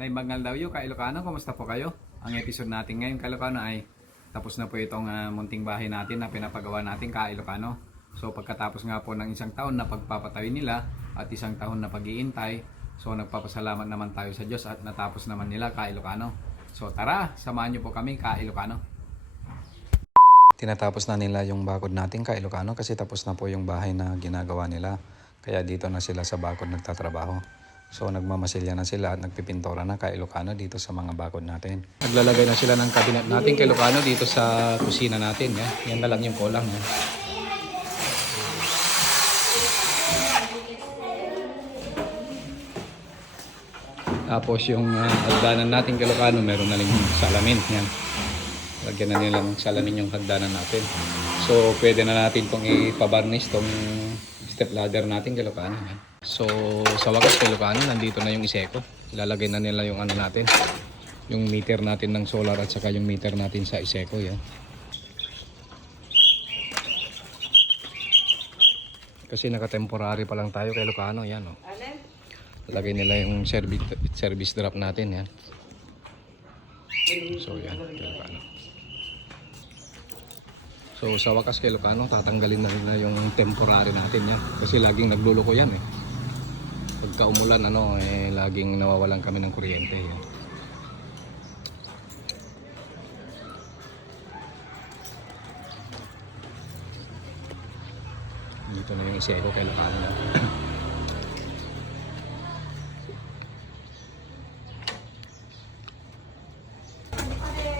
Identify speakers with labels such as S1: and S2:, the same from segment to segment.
S1: Naimbangal daw yun, Kailocano, kumusta po kayo? Ang episode natin ngayon, Kailocano, ay tapos na po itong ah, munting bahay natin na pinapagawa natin, Kailocano. So pagkatapos nga po ng isang taon na pagpapatayo nila at isang taon na pag-iintay, so nagpapasalamat naman tayo sa Diyos at natapos naman nila, Kailocano. So tara, samahan niyo po kami, Kailocano. Tinatapos na nila yung bakod natin ka Ilocano kasi tapos na po yung bahay na ginagawa nila. Kaya dito na sila sa bakod nagtatrabaho. So nagmamasilya na sila at nagpipintora na ka Ilocano dito sa mga bakod natin. Naglalagay na sila ng cabinet natin kay Ilocano dito sa kusina natin. Yan, yan na lang yung kulang. Yan. Tapos yung uh, hagdanan natin kay Ilocano meron na rin salamin. Yan. Lagyan na nila ng salamin yung hagdanan natin. So, pwede na natin itong ipabarnish tong step ladder natin kay Lucano. Yan. So, sa wakas kay Lucano, nandito na yung iseko. Ilalagay na nila yung ano natin. Yung meter natin ng solar at saka yung meter natin sa iseko. Yan. Kasi naka-temporary pa lang tayo kay Lucano. Yan, oh. Lagay nila yung service, service drop natin. Yan. So, yan. Kay Lucano. So sa wakas kay Lucano, tatanggalin na nila yung temporary natin yan. Kasi laging nagluluko yan eh. Pagka umulan, ano, eh, laging nawawalan kami ng kuryente. Yan. Dito na yung iseko kay Lucano.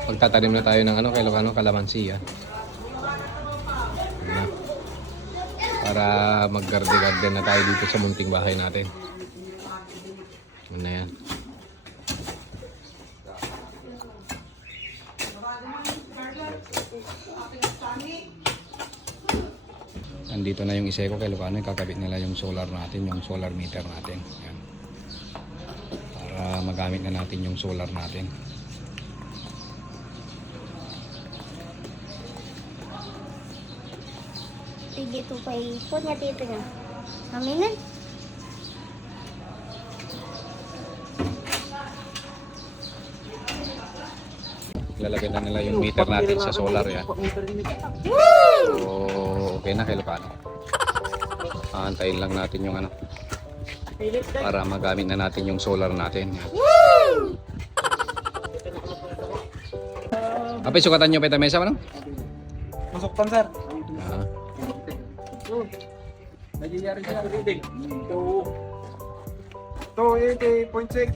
S1: Pagtatanim na tayo ng ano kay Lucano, kalamansi. Ano? Para mag-garde-garden na tayo dito sa munting bahay natin. Ano na yan. Nandito na yung iseko kay Lucano. Kakabit nila yung solar natin, yung solar meter natin. Yan. Para magamit na natin yung solar natin.
S2: Sige to pa ipon nga dito nga. Aminan.
S1: Lalagyan na nila yung meter natin sa solar yan. So, okay na kay Lucano. Aantayin lang natin yung ano. Para magamit na natin yung solar natin. Apay, sukatan nyo pa ito mesa ano?
S3: Masuktan sir.
S1: Ah,
S3: Nagyayari siya ng reading. Ito. Ito, 80.6.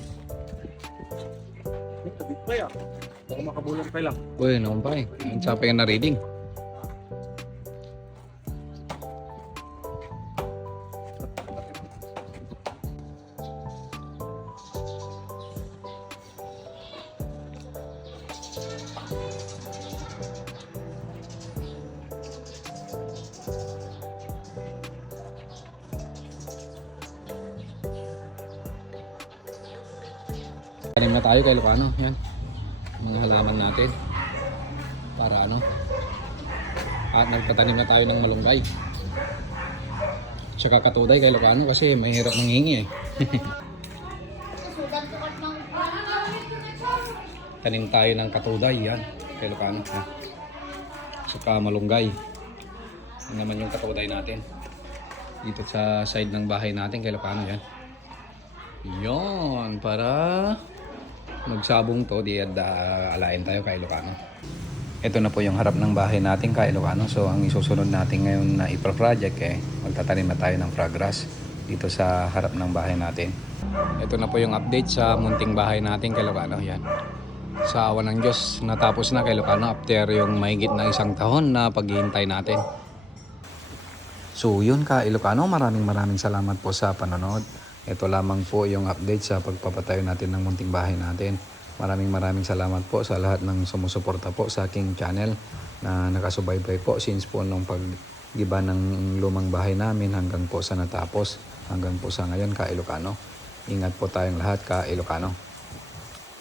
S3: Ito, bit pa yan. Baka makabulan pa lang.
S1: uy, naman pa eh. Ang sapay na reading. Tanim na tayo kay Lucano. Yan. Mga halaman natin. Para ano? At nagtatanim na tayo ng malunggay. Tsaka katuday kay Lucano kasi mahirap manghingi eh. Tanim tayo ng katuday yan. Kay Lucano. Ha? Tsaka malunggay. Yan naman yung katuday natin. Dito sa side ng bahay natin kay Lucano yan. Yon para magsabong to di at ah, alain tayo kay Lucano. Ito na po yung harap ng bahay natin kay Lucano. So ang isusunod natin ngayon na ipro-project eh magtatanim na tayo ng frog grass dito sa harap ng bahay natin. Ito na po yung update sa munting bahay natin kay Lucano. Yan. Sa awa ng Diyos, natapos na kay Lucano after yung mahigit na isang taon na paghihintay natin. So yun ka Ilocano, maraming maraming salamat po sa panonood. Ito lamang po yung update sa pagpapatayo natin ng munting bahay natin. Maraming maraming salamat po sa lahat ng sumusuporta po sa aking channel na nakasubaybay po since po nung paggiba ng lumang bahay namin hanggang po sa natapos hanggang po sa ngayon ka Ilocano. Ingat po tayong lahat ka Ilocano.